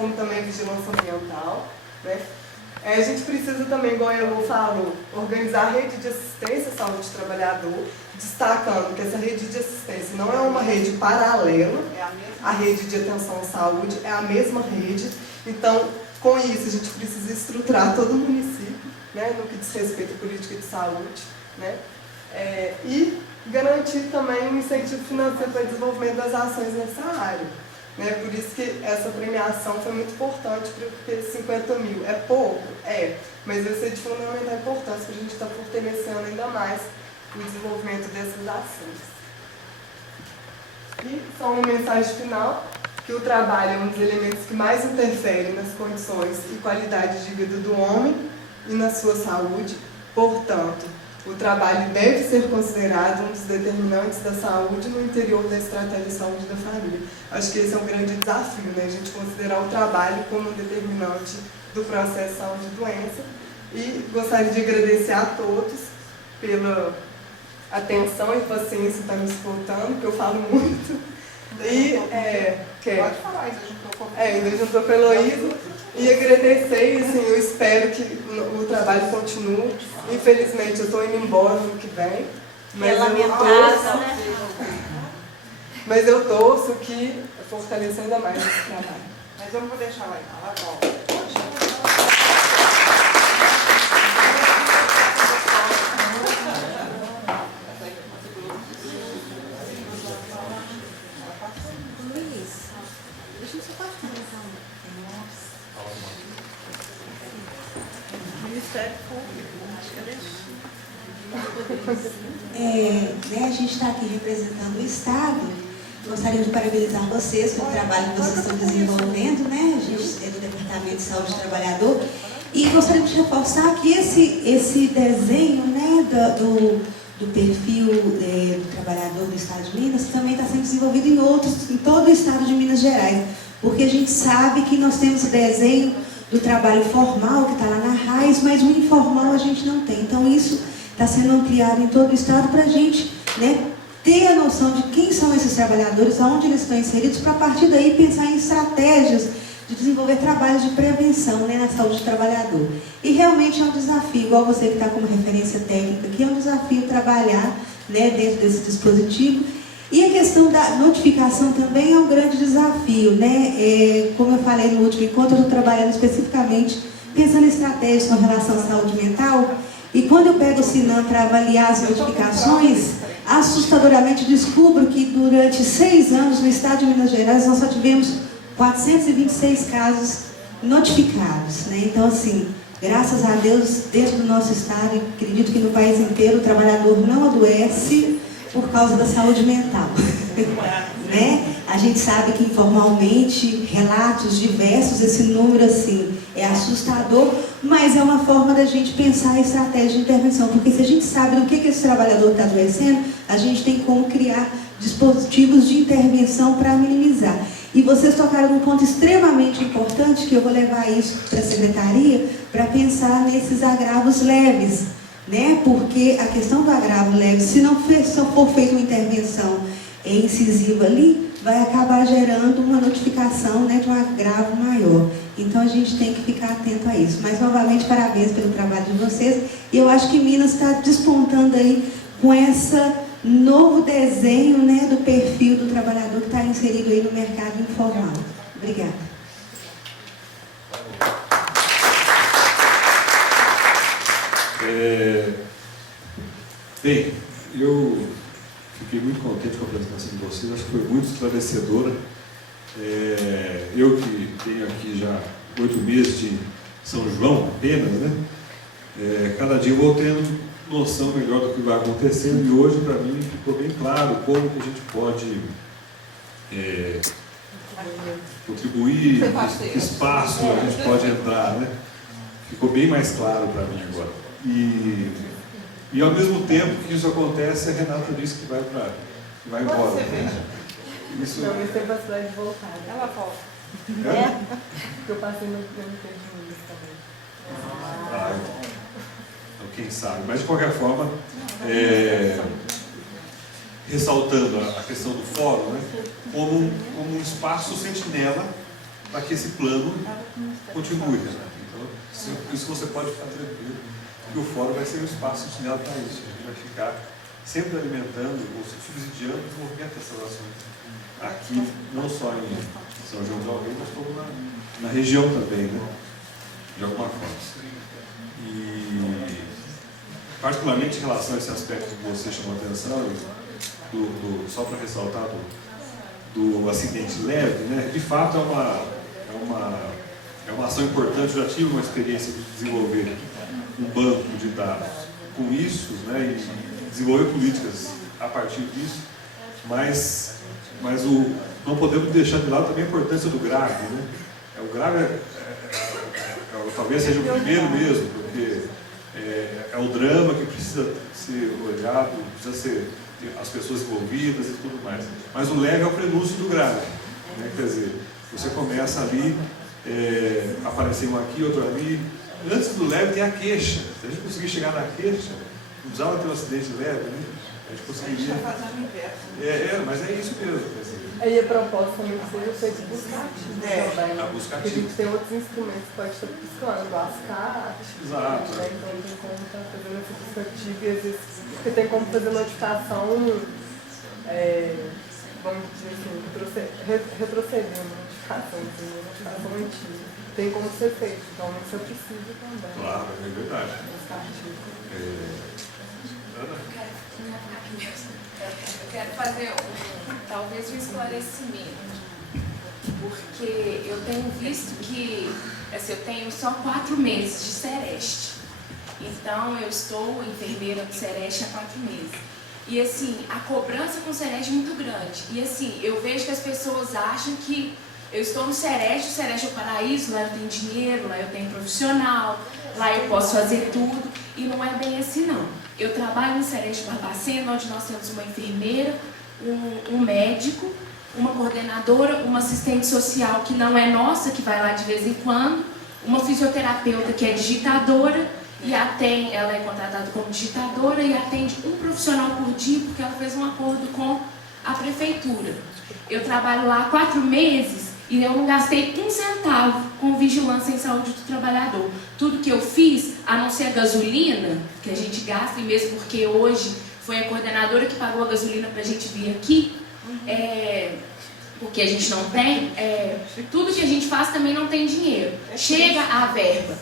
como também vigilância ambiental, né? A gente precisa também, igual a Elo falou, organizar a rede de assistência à saúde do trabalhador, destacando que essa rede de assistência não é uma rede paralela à rede de atenção à saúde, é a mesma rede. Então, com isso, a gente precisa estruturar todo o município, né, no que diz respeito à política de saúde, né, e garantir também um incentivo financeiro para o desenvolvimento das ações nessa área. Né? Por isso que essa premiação foi muito importante, porque 50 mil é pouco? É, mas vai ser de fundamental importância para a gente estar fortalecendo ainda mais o desenvolvimento dessas ações. E só uma mensagem final, que o trabalho é um dos elementos que mais interferem nas condições e qualidade de vida do homem e na sua saúde. Portanto, o trabalho deve ser considerado um dos determinantes da saúde no interior da estratégia de saúde da família. Acho que esse é um grande desafio, né? A gente considerar o trabalho como um determinante do processo de saúde e doença. E gostaria de agradecer a todos pela atenção e paciência em estar me escutando, que eu falo muito. Pode falar, ainda juntou com a Heloísa. E agradecer, e assim, eu espero que o trabalho continue. Infelizmente, eu estou indo embora no que vem. Mas mas eu torço que fortaleça ainda mais esse trabalho. Mas eu não vou deixar ela volta. A gente está aqui representando o Estado. Gostaria de parabenizar vocês pelo trabalho que vocês estão desenvolvendo, né? A gente é do Departamento de Saúde do Trabalhador. E gostaria de reforçar que esse desenho, né, do perfil do trabalhador do Estado de Minas também está sendo desenvolvido em todo o Estado de Minas Gerais. Porque a gente sabe que nós temos o desenho do trabalho formal, que está lá na raiz, mas o informal a gente não tem. Então, isso está sendo ampliado em todo o Estado para a gente, né, ter a noção de quem são esses trabalhadores, aonde eles estão inseridos, para a partir daí pensar em estratégias de desenvolver trabalhos de prevenção, né, na saúde do trabalhador. E realmente é um desafio, igual você que está como referência técnica, que é um desafio trabalhar, né, dentro desse dispositivo. E a questão da notificação também é um grande desafio, né? Como eu falei no último encontro, eu estou trabalhando especificamente pensando em estratégias com relação à saúde mental. E quando eu pego o Sinan para avaliar as notificações, assustadoramente descubro que durante 6 anos no estado de Minas Gerais nós só tivemos 426 casos notificados, né? Então, assim, graças a Deus, dentro do nosso estado, e acredito que no país inteiro, o trabalhador não adoece por causa da saúde mental. Né? A gente sabe que informalmente, relatos diversos, esse número assim é assustador, mas é uma forma da gente pensar a estratégia de intervenção, porque se a gente sabe do que esse trabalhador está adoecendo, a gente tem como criar dispositivos de intervenção para minimizar. E vocês tocaram num ponto extremamente importante, que eu vou levar isso para a secretaria, para pensar nesses agravos leves, né? Porque a questão do agravo leve, se não for feita uma intervenção incisiva ali, vai acabar gerando uma notificação, né, de um agravo maior. Então a gente tem que ficar atento a isso. Mas novamente, parabéns pelo trabalho de vocês. E eu acho que Minas está despontando aí com esse novo desenho, né, do perfil do trabalhador que está inserido aí no mercado informal. Obrigada. Bem, eu fiquei muito contente com a apresentação de vocês, acho que foi muito esclarecedora. Eu que tenho aqui já 8 meses de São João apenas, né? Cada dia eu vou tendo noção melhor do que vai acontecendo, e hoje para mim ficou bem claro como que a gente pode contribuir, que espaço a gente pode entrar, né? Ficou bem mais claro para mim agora. E ao mesmo tempo que isso acontece, a Renata disse que vai embora. Isso... Não, eu tenho capacidade de voltar. Ela volta. Porque eu passei no tempo de Minas também. Então, quem sabe. Mas, de qualquer forma, ressaltando a questão do fórum, né, como um espaço sentinela para que esse plano continue. Né? Então, isso você pode ficar tranquilo, que o fórum vai ser um espaço destinado para isso. A gente vai ficar sempre alimentando ou subsidiando o desenvolvimento dessas ações. Aqui, não só em São João del Rei, mas como na região também, né? De alguma forma. E, particularmente em relação a esse aspecto que você chamou a atenção, só para ressaltar do acidente leve, né? De fato é uma ação importante. Eu já tive uma experiência de desenvolver um banco de dados com isso, né? E desenvolver políticas a partir disso, mas não podemos deixar de lado também a importância do GRAVE, né? O GRAVE talvez seja o primeiro mesmo, porque é o drama que precisa ser olhado, precisa ser as pessoas envolvidas e tudo mais. Mas o leve é o prenúncio do grave, né? Quer dizer, você começa ali, aparecer um aqui, outro ali. Antes do leve tem a queixa. Se a gente conseguir chegar na queixa, não precisava ter um acidente leve, né? A gente conseguiria. Mas é isso mesmo. Quer dizer. Aí a proposta também seja feita buscar ativos também. A busca Porque a gente ativos. tem outros instrumentos que pode estar buscando, as cartas. Exato. Né? Então tem como estar fazendo essa busca ativa e às vezes porque tem como fazer notificação, vamos dizer assim, retroceder uma notificação, uma notificação antiga. Tem como ser feito, então isso é possível também. Claro, é verdade. Buscar ativos. Eu quero fazer talvez um esclarecimento, porque eu tenho visto que assim, eu tenho só 4 meses de Sereste, então eu estou enfermeira do Sereste há 4 meses. E assim, a cobrança com o Sereste é muito grande. E assim, eu vejo que as pessoas acham que eu estou no Sereste, o Sereste é o paraíso, lá eu tenho dinheiro, lá eu tenho profissional, lá eu posso fazer tudo, e não é bem assim não. Eu trabalho no Sereste Barbacena, onde nós temos uma enfermeira, um médico, uma coordenadora, uma assistente social que não é nossa, que vai lá de vez em quando, uma fisioterapeuta que é digitadora, e ela é contratada como digitadora e atende um profissional por dia, porque ela fez um acordo com a prefeitura. Eu trabalho lá há 4 meses e eu não gastei 1 centavo com vigilância em saúde do trabalhador. Tudo que eu fiz, a não ser a gasolina, que a gente gasta, e mesmo porque hoje foi a coordenadora que pagou a gasolina para a gente vir aqui, porque a gente não tem, tudo que a gente faz também não tem dinheiro. Chega a verba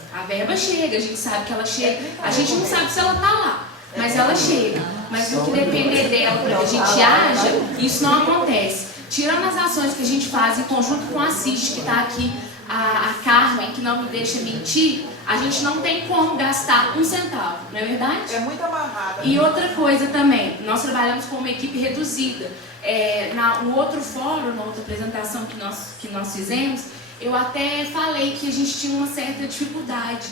chega, a gente sabe que ela chega, a gente não sabe se ela está lá, mas ela chega. Mas no que depender dela para que a gente haja, isso não acontece. Tirando as ações que a gente faz em conjunto com a CIST, que está aqui, a Carmen, que não me deixa mentir, a gente não tem como gastar 1 centavo, não é verdade? É muito amarrada. E outra coisa também, nós trabalhamos com uma equipe reduzida. No outro fórum, na outra apresentação que nós fizemos, eu até falei que a gente tinha uma certa dificuldade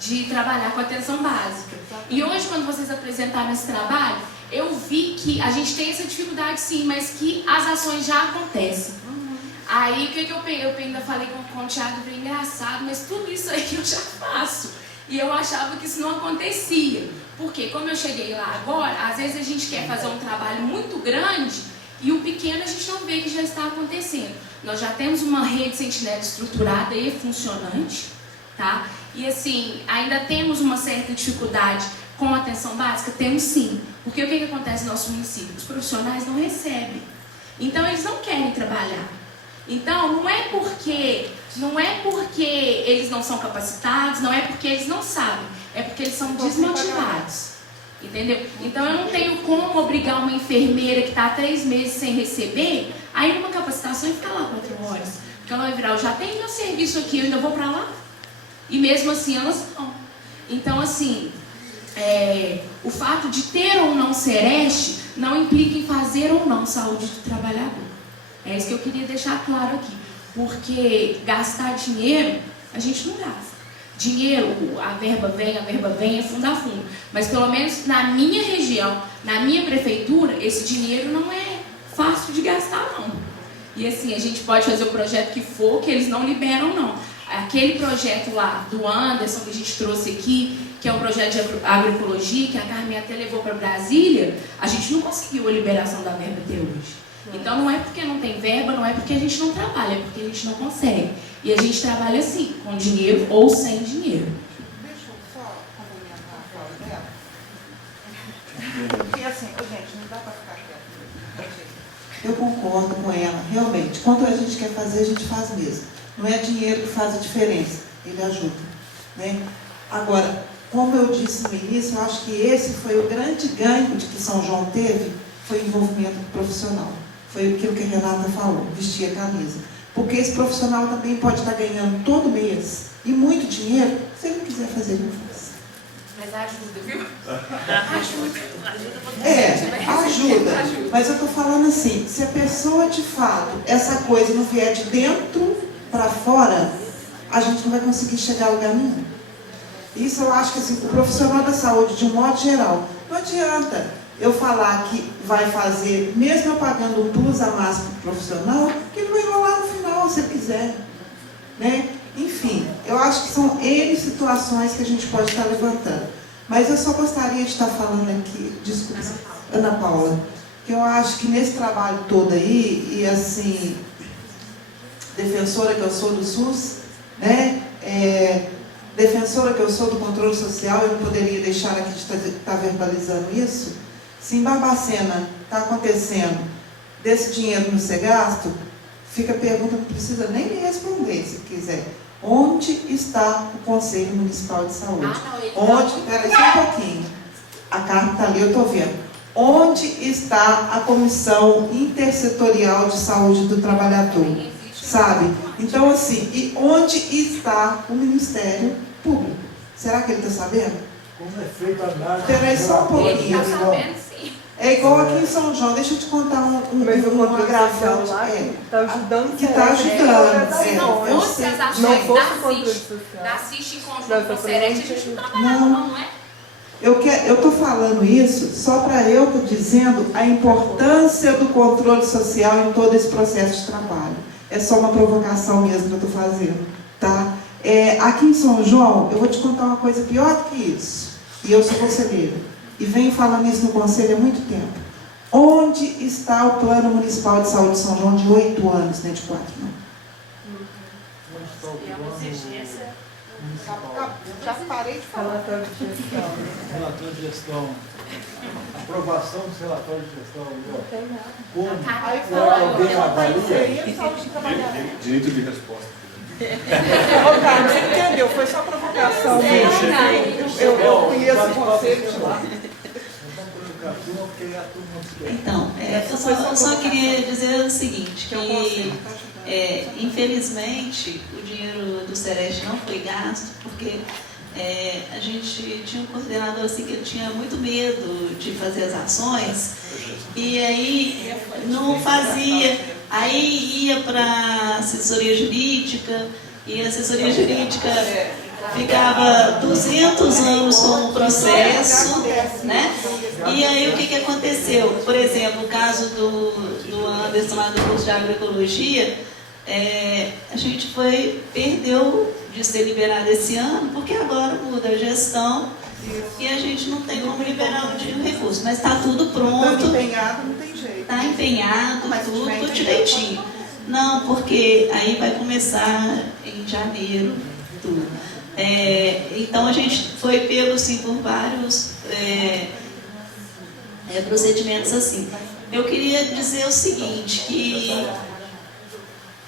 de trabalhar com atenção básica. E hoje, quando vocês apresentaram esse trabalho, eu vi que a gente tem essa dificuldade sim, mas que as ações já acontecem. Aí, o que eu ainda falei com o Thiago, foi engraçado, mas tudo isso aí eu já faço. E eu achava que isso não acontecia. Porque, como eu cheguei lá agora, às vezes a gente quer fazer um trabalho muito grande e o pequeno a gente não vê que já está acontecendo. Nós já temos uma rede sentinela estruturada e funcionante, tá? E assim, ainda temos uma certa dificuldade com a atenção básica? Temos sim. Porque o que acontece no nosso município? Os profissionais não recebem. Então, eles não querem trabalhar. Então, não é porque eles não são capacitados, não é porque eles não sabem, é porque eles são desmotivados. Entendeu? Então, eu não tenho como obrigar uma enfermeira que está há 3 meses sem receber a ir numa capacitação e ficar lá 4 horas. Porque ela vai virar, eu já tenho meu serviço aqui, eu ainda vou para lá. E mesmo assim, elas vão. Então, assim, o fato de ter ou não Sereste não implica em fazer ou não saúde do trabalhador. É isso que eu queria deixar claro aqui. Porque gastar dinheiro, a gente não gasta. Dinheiro, a verba vem, é fundo a fundo. Mas pelo menos na minha região, na minha prefeitura, esse dinheiro não é fácil de gastar, não. E assim, a gente pode fazer o projeto que for, que eles não liberam, não. Aquele projeto lá do Anderson, que a gente trouxe aqui, que é um projeto de agroecologia, que a Carmen até levou para Brasília, a gente não conseguiu a liberação da verba até hoje. Então não é porque não tem verba, não é porque a gente não trabalha, é porque a gente não consegue. E a gente trabalha assim, com dinheiro ou sem dinheiro. Deixa eu só complementar a fala dela. Porque assim, gente, não dá para ficar quieto. Eu concordo com ela, realmente. Quando a gente quer fazer, a gente faz mesmo. Não é dinheiro que faz a diferença, ele ajuda, né? Agora, como eu disse no início, eu acho que esse foi o grande ganho de que São João teve, foi o envolvimento profissional. Foi aquilo que a Renata falou, vestir a camisa. Porque esse profissional também pode estar ganhando todo mês e muito dinheiro, se ele não quiser fazer, ele não faz. Mas ajuda, viu? Ajuda. Mas eu estou falando assim, se a pessoa de fato, essa coisa não vier de dentro para fora, a gente não vai conseguir chegar a lugar nenhum. Isso eu acho que assim, o profissional da saúde, de um modo geral, não adianta eu falar que vai fazer, mesmo eu pagando um plus a mais para o profissional, que ele vai enrolar no final, se ele quiser. Né? Enfim, eu acho que são N situações que a gente pode estar levantando. Mas eu só gostaria de estar falando aqui, desculpa, Ana Paula, que eu acho que nesse trabalho todo aí, e assim, defensora que eu sou do SUS, né? Defensora que eu sou do controle social, eu não poderia deixar aqui de estar verbalizando isso. Se em Barbacena está acontecendo desse dinheiro não ser gasto, fica a pergunta, não precisa nem me responder, se quiser. Onde está o Conselho Municipal de Saúde? Onde? Espera aí só um pouquinho. A carta está ali, eu estou vendo. Onde está a Comissão Intersetorial de Saúde do Trabalhador? Sabe? Então, assim, e onde está o Ministério Público? Será que ele está sabendo? Como é feita a análise? Espera aí só um pouquinho. Ele está sabendo, sim. É igual aqui em São João, deixa eu te contar um agravante. Está ajudando. Que está ajudando. Se não fosse as ações não fosse o da controle CIST, social. da CIST em conjunto com o Serete, a gente não trabalhava, não é? Eu estou falando isso só para eu estar dizendo a importância do controle social em todo esse processo de trabalho. É só uma provocação mesmo que eu estou fazendo. Tá? Aqui em São João, eu vou te contar uma coisa pior do que isso. E eu sou conselheira. E venho falando isso no Conselho há muito tempo. Onde está o Plano Municipal de Saúde de São João de 8 anos, não é de 4, não? Onde está o plano municipal? Já parei de falar. Relatório de gestão. Relatório de gestão. Aprovação dos relatórios de gestão. Como? Aí Será que alguém ela está avalia? inserindo saúde de trabalhador. Direito de resposta. Ô, Carlos, você entendeu? Foi só provocação mesmo. Eu conheço o conselho de lá. Então, eu só queria dizer o seguinte, que infelizmente o dinheiro do Sereste não foi gasto, porque a gente tinha um coordenador assim que ele tinha muito medo de fazer as ações, e aí não fazia, aí ia para assessoria jurídica, e a assessoria jurídica ficava 200 anos com o processo, né? E aí o que aconteceu? Por exemplo, o caso do Anderson lá do curso de agroecologia, a gente perdeu de ser liberado esse ano, porque agora muda a gestão e a gente não tem como liberar o recurso, mas está tudo pronto. Está empenhado, não tem jeito. Está empenhado, Mas tudo direitinho. Não, porque aí vai começar em janeiro tudo. Então a gente foi pego assim, por vários procedimentos assim. Eu queria dizer o seguinte, que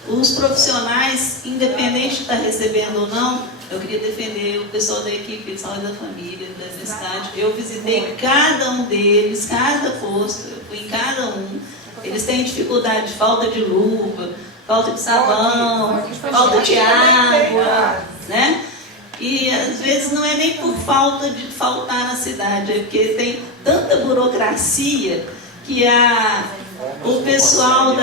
os profissionais, independente de estar recebendo ou não, eu queria defender o pessoal da equipe de saúde da família, da necessidade. Eu visitei cada um deles, cada posto, eu fui em cada um. Eles têm dificuldade de falta de luva, falta de sabão, falta de água, né? E às vezes não é nem por falta de faltar na cidade, é porque tem tanta burocracia que o pessoal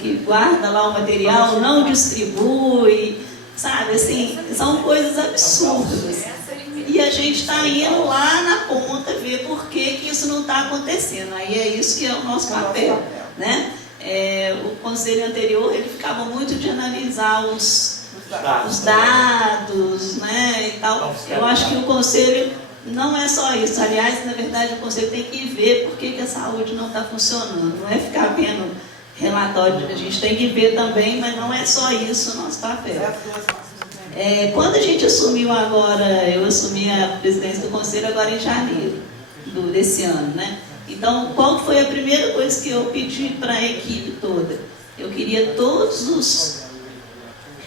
que guarda lá o material não distribui, sabe? Assim, são coisas absurdas. E a gente está indo lá na ponta ver por que isso não está acontecendo. Aí é isso que é o nosso papel, né? O conselho anterior, ele ficava muito de analisar os dados, né, e tal. Eu acho que o conselho não é só isso. Aliás, na verdade, o conselho tem que ver por que a saúde não está funcionando. Não é ficar vendo relatório, a gente tem que ver também, mas não é só isso o nosso papel. Quando a gente assumiu agora, eu assumi a presidência do Conselho agora em janeiro desse ano, né? Então, qual foi a primeira coisa que eu pedi para a equipe toda? Eu queria todos os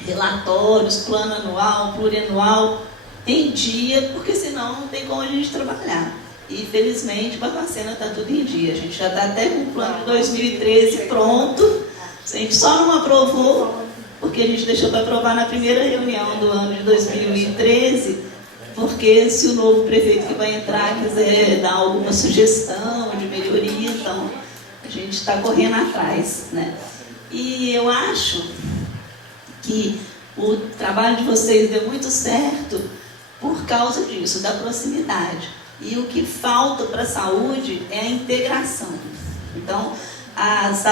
relatórios, plano anual, plurianual, em dia, porque senão não tem como a gente trabalhar. E, felizmente, Barbacena está tudo em dia. A gente já está até com o plano de 2013 pronto. A gente só não aprovou, porque a gente deixou para aprovar na primeira reunião do ano de 2013, porque se o novo prefeito que vai entrar quiser dar alguma sugestão de melhoria, então a gente está correndo atrás, né? E eu acho que o trabalho de vocês deu muito certo por causa disso, da proximidade. E o que falta para a saúde é a integração. Então, as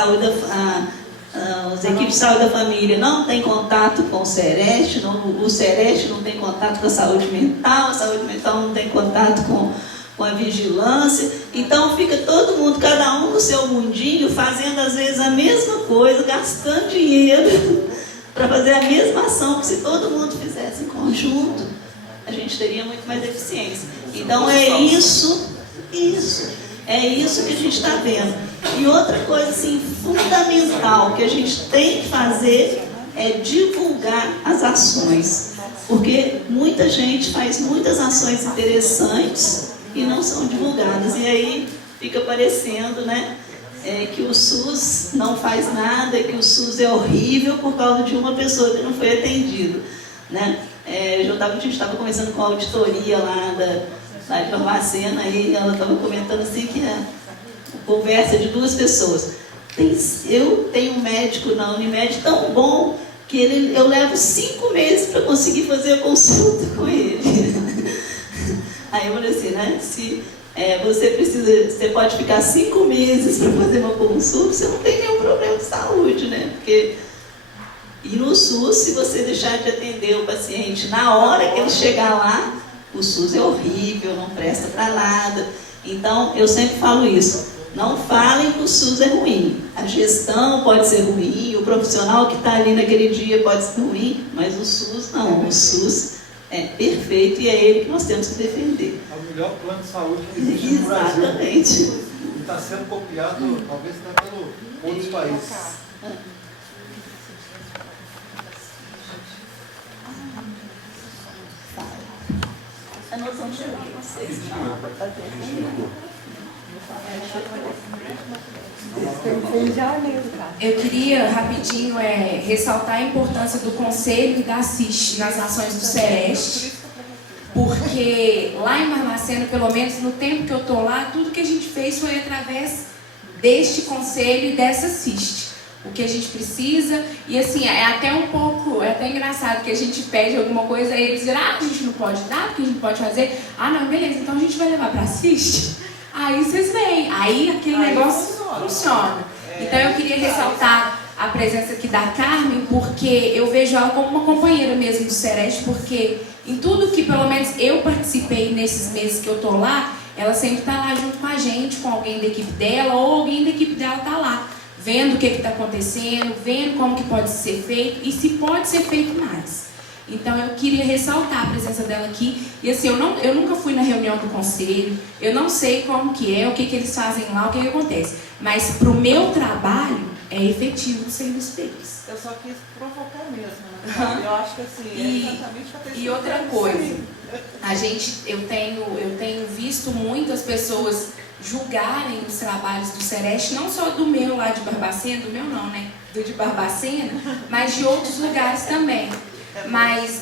equipes de saúde da família não têm contato com o Sereste, o Sereste não tem contato com a saúde mental não tem contato com a vigilância. Então, fica todo mundo, cada um no seu mundinho, fazendo às vezes a mesma coisa, gastando dinheiro para fazer a mesma ação, que se todo mundo fizesse em conjunto, a gente teria muito mais eficiência. Então é isso que a gente está vendo. E outra coisa assim, fundamental que a gente tem que fazer é divulgar as ações. Porque muita gente faz muitas ações interessantes e não são divulgadas. E aí fica parecendo, né, que o SUS não faz nada, que o SUS é horrível por causa de uma pessoa que não foi atendida, né? A gente estava conversando com a auditoria lá de Barbacena, e ela estava comentando assim que a conversa de duas pessoas. Eu tenho um médico na Unimed tão bom que eu levo 5 meses para conseguir fazer a consulta com ele. Aí eu falei assim, né? Se você pode ficar 5 meses para fazer uma consulta, você não tem nenhum problema de saúde, né? E no SUS, se você deixar de atender o paciente na hora que ele chegar lá, o SUS é horrível, não presta para nada. Então, eu sempre falo isso. Não falem que o SUS é ruim. A gestão pode ser ruim, o profissional que está ali naquele dia pode ser ruim, mas o SUS não. O SUS é perfeito e é ele que nós temos que defender. É o melhor plano de saúde que existe no Brasil. Exatamente. E está sendo copiado, talvez até pelos outros países. Nós vamos chamar vocês. Eu queria rapidinho ressaltar a importância do Conselho e da CIST nas ações do Sereste, porque lá em Barbacena, pelo menos no tempo que eu estou lá, tudo que a gente fez foi através deste Conselho e dessa CIST. O que a gente precisa, e assim, é até engraçado que a gente pede alguma coisa e eles dizem, a gente não pode dar, porque a gente pode fazer, não, beleza, então a gente vai levar para a CIST, aí vocês vêm, aí aquele negócio funciona. Então eu queria ressaltar a presença aqui da Carmen, porque eu vejo ela como uma companheira mesmo do Sereste, porque em tudo que pelo menos eu participei nesses meses que eu tô lá, ela sempre está lá junto com a gente, com alguém da equipe dela, ou alguém da equipe dela está lá, vendo o que está acontecendo, vendo como que pode ser feito e se pode ser feito mais. Então eu queria ressaltar a presença dela aqui. E assim, eu nunca fui na reunião do conselho, eu não sei como que é, o que eles fazem lá, o que acontece. Mas para o meu trabalho é efetivo o serviço deles. Eu só quis provocar mesmo, né? Eu acho que assim, é exatamente para ter. E outra coisa, eu tenho visto muitas pessoas julgarem os trabalhos do Sereste, não só do meu lá de Barbacena, do meu não, né? Do de Barbacena, mas de outros lugares também. Mas,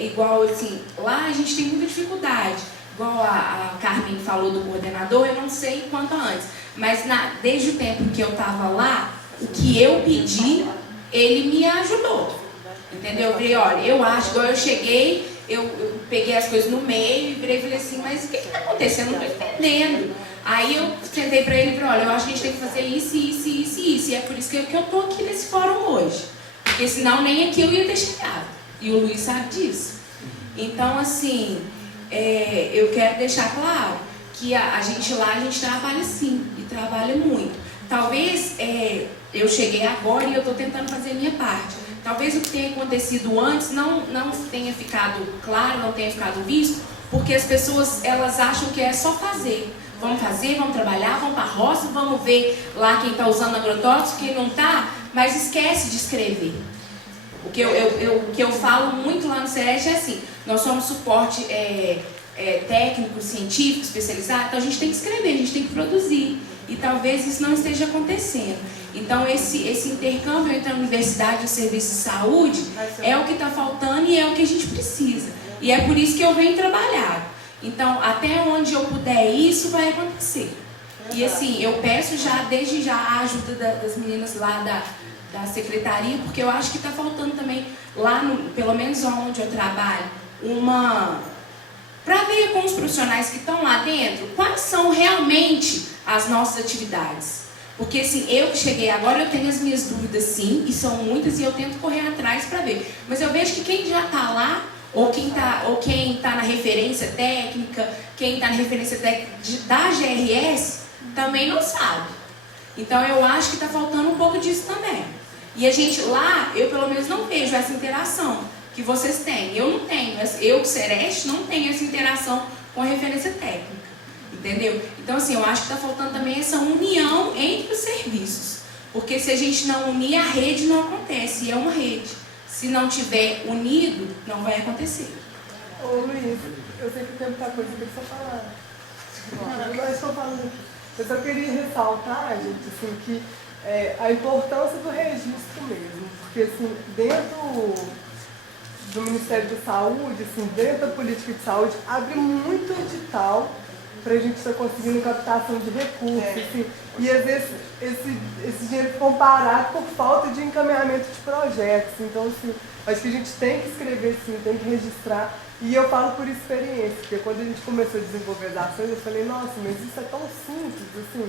igual assim, lá a gente tem muita dificuldade. Igual a Carmen falou do coordenador, eu não sei quanto antes. Mas desde o tempo que eu estava lá, o que eu pedi, ele me ajudou. Entendeu? Eu falei, olha, eu acho, igual eu cheguei, eu peguei as coisas no meio e virei e falei assim, mas o que está acontecendo? Eu não estou entendendo. Aí eu sentei para ele e falei, olha, eu acho que a gente tem que fazer isso, isso, isso e isso. E é por isso que eu estou aqui nesse fórum hoje. Porque senão nem aqui eu ia ter chegado. E o Luiz sabe disso. Então, assim, eu quero deixar claro que a gente lá, a gente trabalha sim, e trabalha muito. Talvez, eu cheguei agora e eu estou tentando fazer a minha parte. Talvez o que tenha acontecido antes não tenha ficado claro, não tenha ficado visto, porque as pessoas, elas acham que é só fazer. Vamos fazer, vamos trabalhar, vamos para a roça, vamos ver lá quem está usando agrotóxico, quem não está, mas esquece de escrever. O que eu falo muito lá no Sereste é assim, nós somos suporte técnico, científico, especializado, então a gente tem que escrever, a gente tem que produzir. E talvez isso não esteja acontecendo. Então esse intercâmbio entre a universidade e o serviço de saúde é o que está faltando e é o que a gente precisa. E é por isso que eu venho trabalhar. Então, até onde eu puder, isso vai acontecer. E assim, eu peço desde já a ajuda das meninas lá da secretaria, porque eu acho que está faltando também lá, pelo menos onde eu trabalho, para ver com os profissionais que estão lá dentro, quais são realmente as nossas atividades. Porque assim, eu que cheguei agora, eu tenho as minhas dúvidas sim, e são muitas, e eu tento correr atrás para ver. Mas eu vejo que quem já está lá, ou quem está na referência técnica, quem está na referência técnica da GRS, também não sabe. Então eu acho que está faltando um pouco disso também. E a gente lá, eu pelo menos não vejo essa interação que vocês têm. Eu não tenho, eu, Sereste, não tenho essa interação com a referência técnica. Entendeu? Então assim, eu acho que está faltando também essa união entre os serviços. Porque se a gente não unir, a rede não acontece, e é uma rede. Se não tiver unido, não vai acontecer. Ô Luiz, eu sei que tem muita coisa que você falar. Nós estou falando aqui. Eu só queria ressaltar, gente, assim, que a importância do registro mesmo. Porque assim, dentro do Ministério da Saúde, assim, dentro da política de saúde, abre muito edital para a gente estar conseguindo captação de recursos. Assim, e às vezes esse dinheiro ficou parado por falta de encaminhamento de projetos. Então, assim, acho que a gente tem que escrever sim, tem que registrar. E eu falo por experiência, porque quando a gente começou a desenvolver as ações, eu falei, nossa, mas isso é tão simples, assim,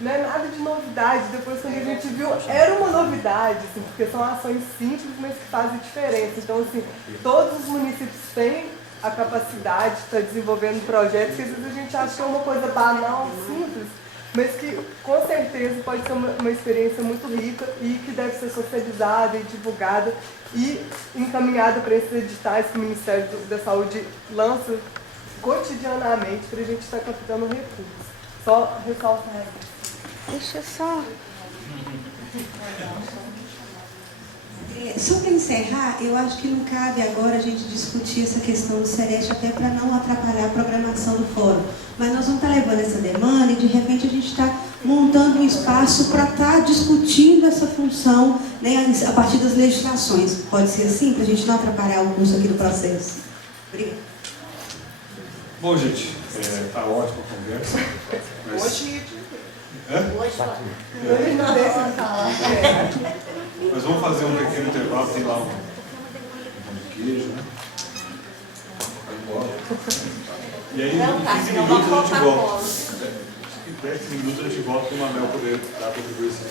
não é nada de novidade. Depois, quando a gente viu, era uma novidade, assim, porque são ações simples, mas que fazem diferença. Então, assim, todos os municípios têm a capacidade de estar desenvolvendo projetos que às vezes a gente acha que é uma coisa banal, simples, mas que com certeza pode ser uma experiência muito rica e que deve ser socializada e divulgada e encaminhada para esses editais que o Ministério da Saúde lança cotidianamente para a gente estar captando recursos. Só ressaltar isso. Deixa eu só... Só para encerrar, eu acho que não cabe agora a gente discutir essa questão do Sereste, até para não atrapalhar a programação do fórum. Mas nós vamos estar levando essa demanda e, de repente, a gente está montando um espaço para estar discutindo essa função, né, a partir das legislações. Pode ser assim, para a gente não atrapalhar o curso aqui do processo. Obrigada. Bom, gente, está ótima a conversa. Mas... Hoje Não deixa de falar. Nós vamos fazer um pequeno intervalo, tem lá um pão de queijo, né? E aí, em 15 minutos a gente volta. Em 10 minutos a gente volta para o Manel poder dar a contribuição.